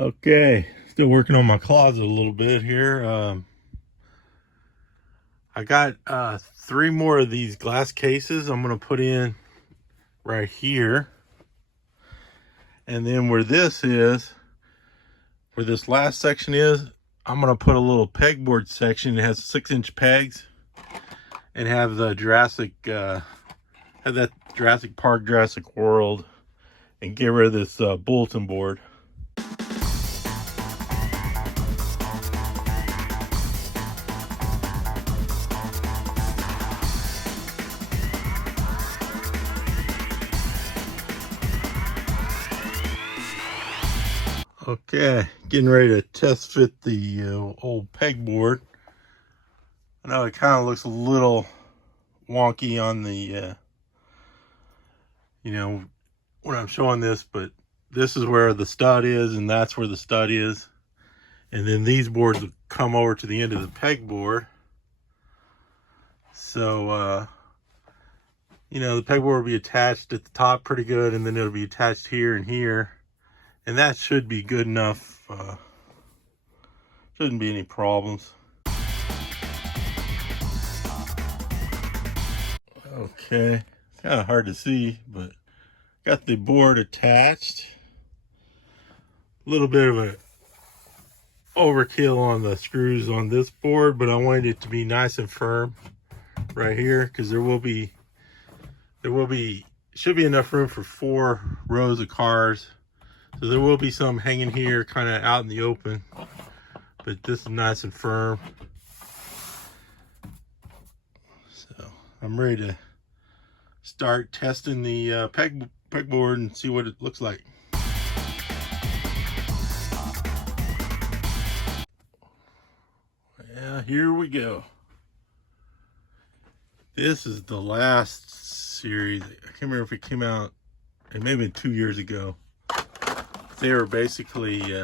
Okay, still working on my closet a little bit here. I got 3 more of these glass cases I'm going to put in right here. And then where this last section is, I'm going to put a little pegboard section. It has 6-inch pegs and have the have that Jurassic Park, Jurassic World, and get rid of this bulletin board. Okay, getting ready to test fit the old pegboard. I know it kind of looks a little wonky on the, when I'm showing this, but this is where the stud is, and that's where the stud is. And then these boards will come over to the end of the pegboard. So, the pegboard will be attached at the top pretty good, and then it'll be attached here and here. And that should be good enough. Shouldn't be any problems. Okay, it's kind of hard to see, but got the board attached. A little bit of a overkill on the screws on this board, but I wanted it to be nice and firm right here, because should be enough room for 4 rows of cars. So there will be some hanging here kind of out in the open, but this is nice and firm. So I'm ready to start testing the pegboard and see what it looks like. Yeah, here we go. This is the last series. I can't remember if it came out, it may have been 2 years ago. They were basically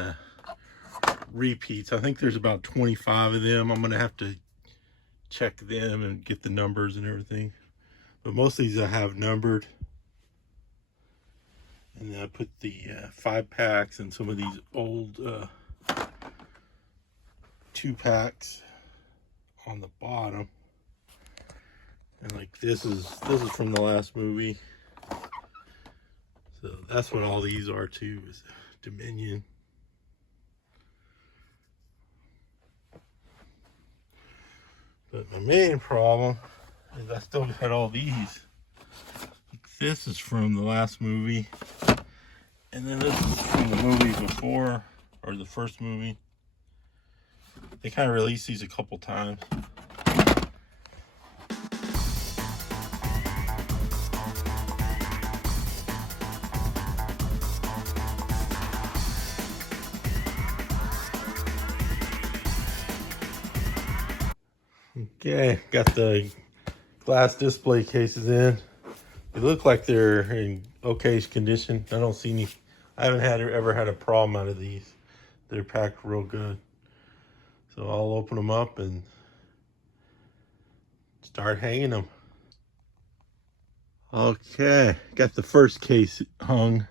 repeats. I think there's about 25 of them. I'm gonna have to check them and get the numbers and everything. But most of these I have numbered. And then I put the 5-packs and some of these old 2-packs on the bottom. And like this is from the last movie. So that's what all these are too, is Dominion. But my main problem is I still got all these. This is from the last movie, and then this is from the movie before, or the first movie. They kind of released these a couple times. Okay, got the glass display cases in. They look like they're in okay condition. I don't see any, I haven't ever had a problem out of these. They're packed real good. So I'll open them up and start hanging them. Okay, got the first case hung.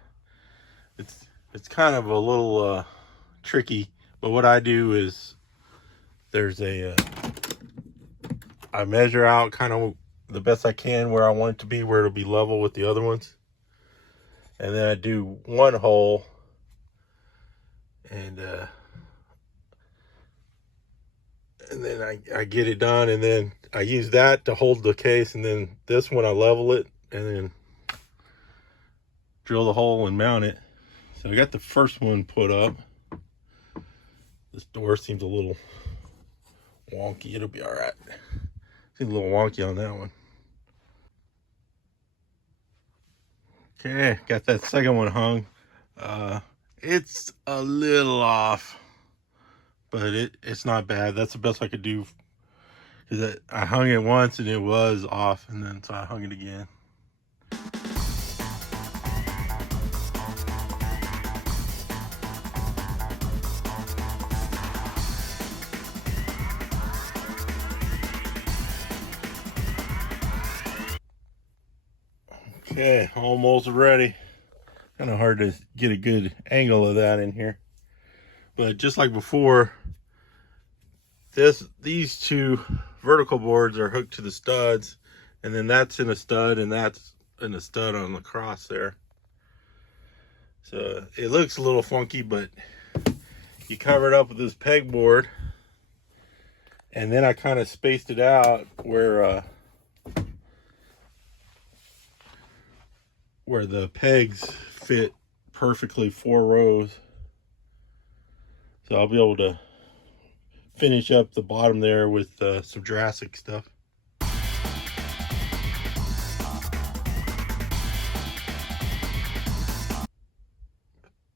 It's kind of a little tricky, but what I do is there's I measure out kind of the best I can where I want it to be, where it'll be level with the other ones. And then I do one hole, and then I get it done, and then I use that to hold the case, and then this one I level it and then drill the hole and mount it. So I got the first one put up. This door seems a little wonky. It'll be all right. Seems a little wonky on that one. Okay, got that second one hung. It's a little off, but it's not bad. That's the best I could do, because I hung it once and it was off, and then so I hung it again. Okay, almost ready. Kind of hard to get a good angle of that in here. But just like before, these two vertical boards are hooked to the studs, and then that's in a stud and that's in a stud on the cross there. So it looks a little funky, but you cover it up with this pegboard, and then I kind of spaced it out where the pegs fit perfectly 4 rows. So I'll be able to finish up the bottom there with some Jurassic stuff.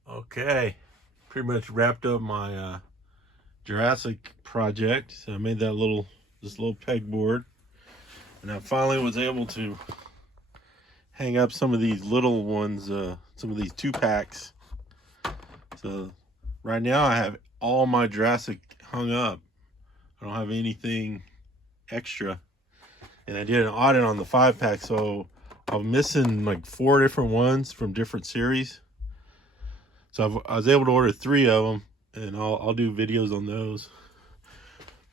Okay, pretty much wrapped up my Jurassic project. So I made this little pegboard, and I finally was able to hang up some of these little ones, some of these 2-packs. So right now I have all my Jurassic hung up. I don't have anything extra, and I did an audit on the 5-pack, so I'm missing like 4 different ones from different series. So I was able to order 3 of them, and I'll do videos on those.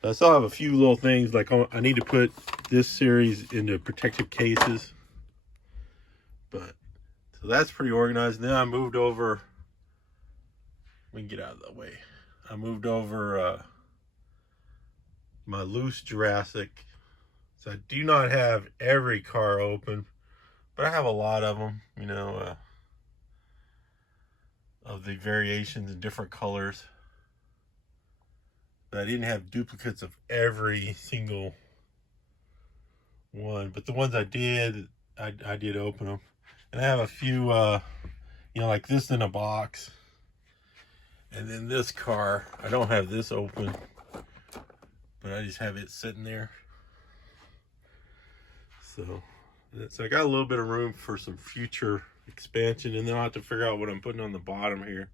But I still have a few little things, like I need to put this series into protective cases. But so that's pretty organized. And then I moved over. Let me get out of the way. I moved over my loose Jurassic. So I do not have every car open, but I have a lot of them, you know, of the variations in different colors. But I didn't have duplicates of every single one, but the ones I did, I did open them. And I have a few, you know, like this in a box. And then this car, I don't have this open, but I just have it sitting there. So I got a little bit of room for some future expansion, and then I'll have to figure out what I'm putting on the bottom here.